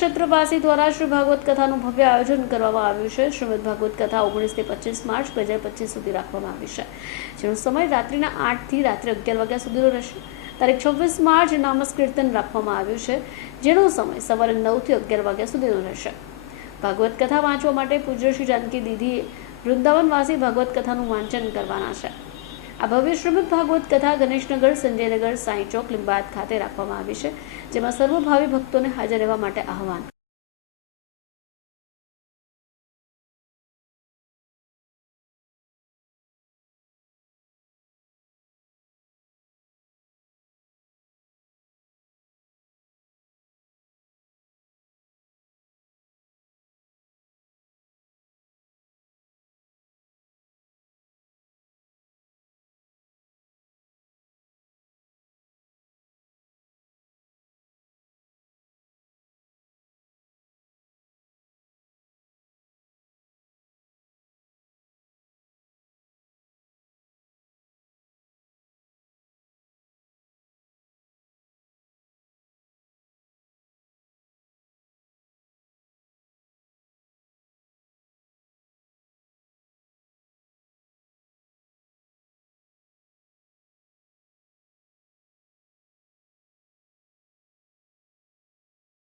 ક્ષેત્રવાસી દ્વારા શ્રી ભાગવત કથાનું ભવ્ય આયોજન કરવામાં આવ્યું છે. શ્રીમદ ભાગવત કથા ઓગણીસથી પચીસ માર્ચ બે હજાર પચીસ સુધી રાખવામાં આવી છે. જેનો સમય રાત્રિના આઠથી રાત્રે અગિયાર વાગ્યા સુધીનો રહેશે. તારીખ છવ્વીસ માર્ચ નામસ કીર્તન રાખવામાં આવ્યું છે, જેનો સમય સવારે નવથી અગિયાર વાગ્યા સુધીનો રહેશે. ભાગવત કથા વાંચવા માટે પૂજ્ય શ્રી જાનકી દીદીએ વૃંદાવનવાસી ભાગવત કથાનું વાંચન કરવાના છે. આ ભવ્ય શ્રીમદ ભાગવત કથા ગણેશનગર, સંજયનગર, સાંઈ ચોક, લિંબાયત ખાતે રાખવામાં આવી છે, જેમાં સર્વભાવી ભક્તોને હાજર રહેવા માટે આહવાન.